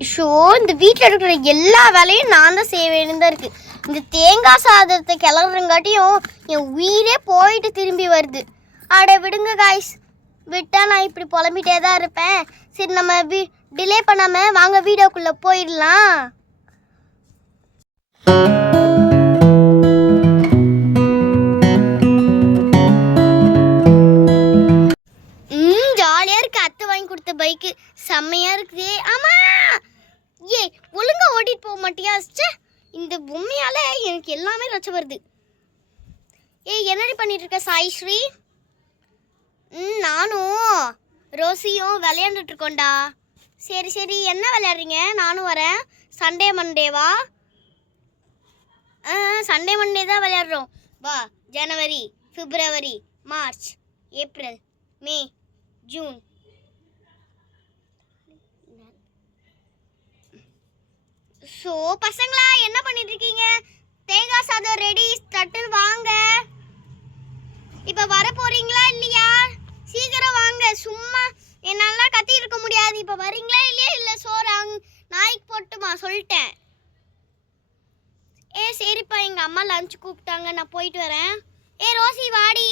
Show இந்த வீட்டில் இருக்கிற எல்லா வேலையும் நான் தான் செய்ய வேண்டியதாக இருக்குது. இந்த தேங்காய் சாதத்தை கிளறங்காட்டியும் என் உயிரே போயிட்டு திரும்பி வருது. அட விடுங்க காய்ஸ், விட்டால் நான் இப்படி புலம்பிட்டே தான் இருப்பேன். சரி நம்ம டிலே பண்ணாமல் வாங்க வீடியோக்குள்ளே போயிடலாம். ஜாலியாக இருக்குது. அத்தை வாங்கி கொடுத்த பைக்கு செம்மையாக இருக்குது. ஆமாம், ஏ ஒழுங்காக ஓட்டிகிட்டு போக மாட்டியா? இந்த பொம்மையால் எனக்கு எல்லாமே ரச்ச வருது. என்னடி பண்ணிட்டு இருக்க சாய் ஸ்ரீ? நானும் ரோசியும் விளையாண்டுட்டு இருக்கோண்டா. சரி சரி, என்ன விளையாடுறீங்க? நானும் வரேன். சண்டே மண்டேவா? சண்டே மண்டே தான் விளையாடுறோம். வா, ஜனவரி, பிப்ரவரி, மார்ச், ஏப்ரல், மே, ஜூன். ஸோ பசங்களா என்ன பண்ணிட்டு இருக்கீங்க? தேங்காய் சாதம் ரெடி, தட்டுன்னு வாங்க. இப்போ வர போறீங்களா இல்லையா? சீக்கிரம் வாங்க. சும்மா என்னால கத்திட்டு இருக்க முடியாது. இப்போ வரீங்களா இல்லையா? இல்லை சோறு நாய்க்கு போட்டுமா சொல்லிட்டேன். சரிப்பா, எங்கள் அம்மா லஞ்ச் கூப்பிட்டாங்க, நான் போயிட்டு வரேன். ரோசி வாடி,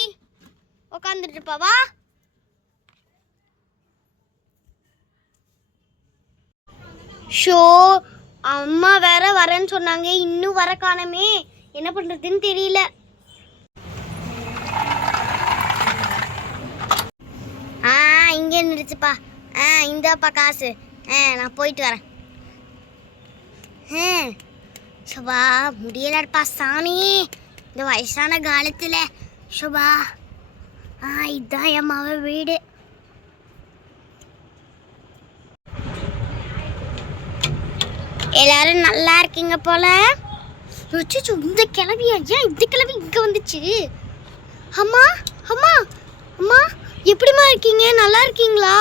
உட்காந்துட்டு இருப்பா. வா. ஷோ அம்மா வேற வரேன்னு சொன்னாங்க, இன்னும் வர காணமே. என்ன பண்றதுன்னு தெரியல. இங்கே நிறுத்துப்பா. இந்தாப்பா காசு. நான் போயிட்டு வரேன். சுபா முடியலப்பா சாமி, இந்த வயசான காலத்தில். சுபா இதுதான் என் மாவ வீடு. எல்லாரும் நல்லா இருக்கீங்க போல. இந்த கிளவியா? ஏன் இந்த கிளவி இங்கே வந்துச்சு? அம்மா அம்மா அம்மா, எப்படிமா இருக்கீங்க? நல்லா இருக்கீங்களா?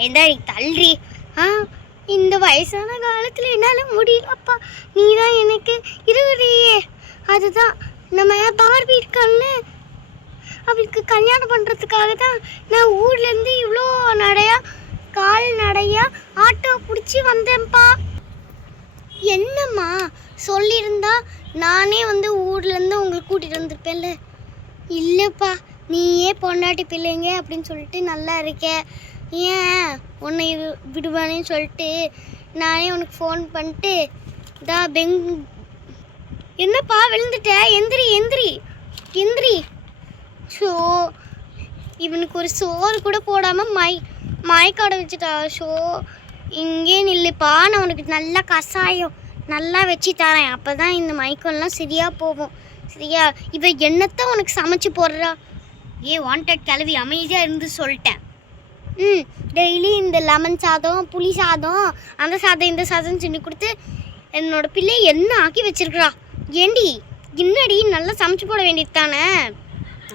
ஏண்டா தள்ளி. இந்த வயசான காலத்தில் என்னால் முடியலப்பா. நீ தான் எனக்கு இருவரையே. அதுதான் நம்ம பார்பி இருக்கான்னு, அவளுக்கு கல்யாணம் பண்ணுறதுக்காக தான் நான் ஊர்லேருந்து இவ்வளோ கால்நடையா ஆட்டோ பிடிச்சி வந்தேன்ப்பா. என்னம்மா சொல்லியிருந்தா நானே ஊர்லேருந்து உங்களுக்கு கூட்டிகிட்டு வந்திருப்பேன்ல. இல்லைப்பா, நீயே பொண்டாட்டி பிள்ளைங்க அப்படின்னு சொல்லிட்டு நல்லா இருக்க. ஏன் உன்னை விடுவானேன்னு சொல்லிட்டு நானே உனக்கு ஃபோன் பண்ணிட்டு என்னப்பா விழுந்துட்ட? எந்திரி எந்திரி எந்திரி. ஸோ இவனுக்கு ஒரு சோறு கூட போடாமல் மயக்காடை வச்சுட்டா. ஷோ இங்கே நில்லுப்பா, நான் உனக்கு நல்லா கஷாயம் நல்லா வச்சு தரேன். அப்போ தான் இந்த மயக்கம்லாம் சரியாக போகும். சரியா? இப்போ என்னத்தான் உனக்கு சமைச்சு போடுறா? வாண்டட் கிளவி, அமைதியாக இருந்து சொல்லிட்டேன். டெய்லி இந்த லெமன் சாதம், புளி சாதம், அந்த சாதம் இந்த சாதம் செஞ்சு கொடுத்து என்னோட பிள்ளை என்ன ஆக்கி வச்சிருக்கிறா. ஏண்டி இன்னடி நல்லா சமைச்சு போட வேண்டியது தானே?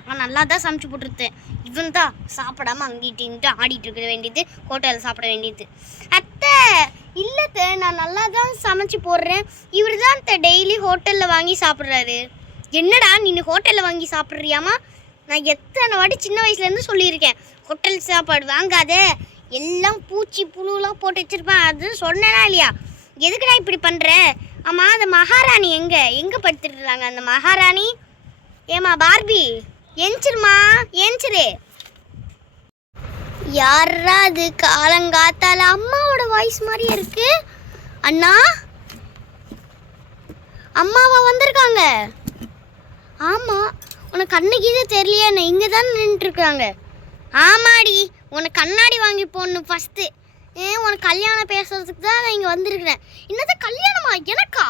நான் நல்லா தான் சமைச்சு போட்டுருத்தேன். இவன் தான் சாப்பிடாம அங்கிட்டு ஆடிட்டு இருக்க வேண்டியது, ஹோட்டலில் சாப்பிட வேண்டியது. அத்தை இல்லைத்த, நான் நல்லா தான் சமைச்சு போடுறேன். இவர் தான் டெய்லி ஹோட்டலில் வாங்கி சாப்பிட்றாரு. என்னடா நீ ஹோட்டலில் வாங்கி சாப்பிட்றியாமா? நான் எத்தனை வாட்டி சின்ன வயசுலேருந்து சொல்லியிருக்கேன், ஹோட்டல் சாப்பாடு வாங்காத, எல்லாம் பூச்சி புழுலாம் போட்டு வச்சுருப்பேன். அது சொன்னேனா இல்லையா? எதுக்குடா இப்படி பண்ணுற? ஆமாம், அந்த மகாராணி எங்கே படுத்துட்டுருக்காங்க? அந்த மகாராணி ஏமா பார்பி, எஞ்சிருமா எஞ்சிரு. யாரா அது காலங்காத்தால? அம்மாவோட வாய்ஸ் மாதிரியே இருக்கு. அண்ணா, அம்மாவா வந்திருக்காங்க? ஆமாம், உனக்கு அன்னைக்கு இது தெரியலையா? என்ன இங்கே தான் நின்றுட்டுருக்காங்க. ஆமாடி, உனக்கு கண்ணாடி வாங்கி போடணும் ஃபஸ்ட்டு. உனக்கு கல்யாணம் பேசுறதுக்கு தான் நான் இங்கே வந்திருக்கிறேன். என்னது கல்யாணமா? எனக்கா?